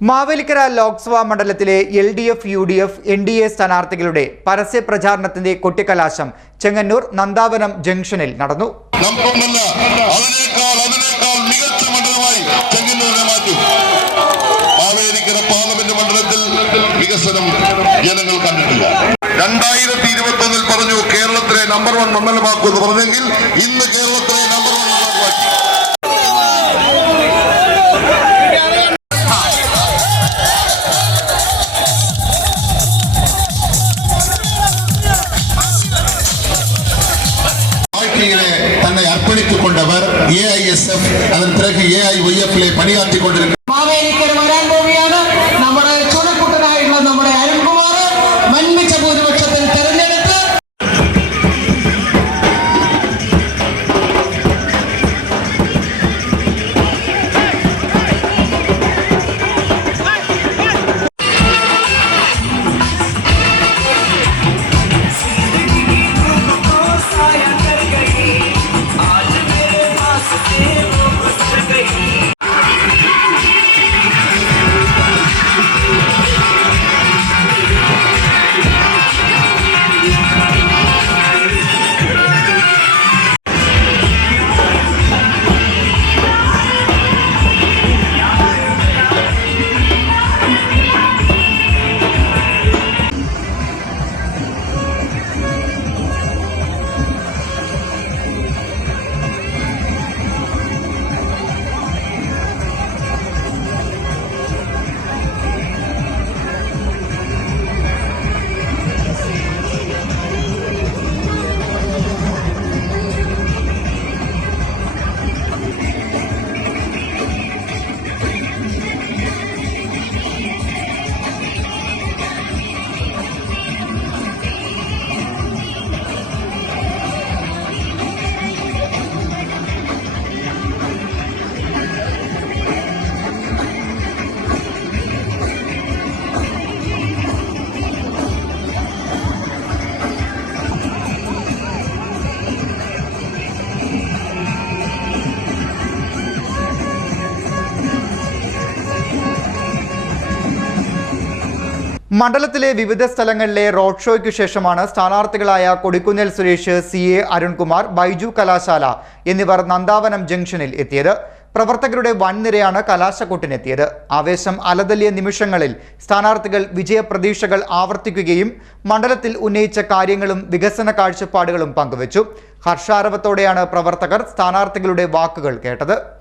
മാവേലിക്കര ലോക്സഭാ മണ്ഡലത്തിലെ LDF, UDF, NDA സ്ഥാനാർത്ഥികളുടെ പരസ്യ പ്രചാരണത്തിന്റെ കൊട്ടിക്കലാശം ചെങ്ങന്നൂർ നന്ദാവനം ജംഗ്ഷനിൽ നടന്നു. മാവേലിക്കര പാർലമെന്റ് മണ്ഡലത്തിൽ വികസനം ജനങ്ങൾ കണ്ടിട്ടില്ല. 2021 പറഞ്ഞു കേരളത്തിലെ നമ്പർ 1 മണ്ഡലമാക്കുമെന്ന് പറഞ്ഞെങ്കിൽ ഇന്ന് കേരളത്തിലെ നമ്പർ 1 മണ്ഡലമാക്കി. തന്നെ അർപ്പണിച്ചു കൊണ്ടവർ AISF അതിന് പിറകെ AIYF പണിയാറ്റിക്കൊണ്ടിരിക്കുന്നു. മാവേലിക്കര വരാൻ പോവുകയാണ്. നമ്മുടെ ചുണക്കുട്ടനായിട്ടുള്ള നമ്മുടെ അരുൺകുമാർ വൻമിച്ച ഭൂരിപക്ഷത്തിൽ തെരഞ്ഞെടുത്ത് മണ്ഡലത്തിലെ വിവിധ സ്ഥലങ്ങളിലെ റോഡ് ഷോയ്ക്ക് ശേഷമാണ് സ്ഥാനാർത്ഥികളായ കൊടിക്കുന്നിൽ സുരേഷ്, CA അരുൺകുമാർ, ബൈജു കലാശാല എന്നിവർ നന്ദാവനം ജംഗ്ഷനിൽ എത്തിയത്. പ്രവർത്തകരുടെ വൻനിരയാണ് കലാശക്കൊട്ടിനെത്തിയത്. ആവേശം അലതല്ലിയ നിമിഷങ്ങളിൽ സ്ഥാനാർത്ഥികൾ വിജയപ്രതീക്ഷകൾ ആവർത്തിക്കുകയും മണ്ഡലത്തിൽ ഉന്നയിച്ച കാര്യങ്ങളും വികസന കാഴ്ചപ്പാടുകളും പങ്കുവച്ചു. ഹർഷാരവത്തോടെയാണ് പ്രവർത്തകർ സ്ഥാനാർത്ഥികളുടെ വാക്കുകൾ കേട്ടത്.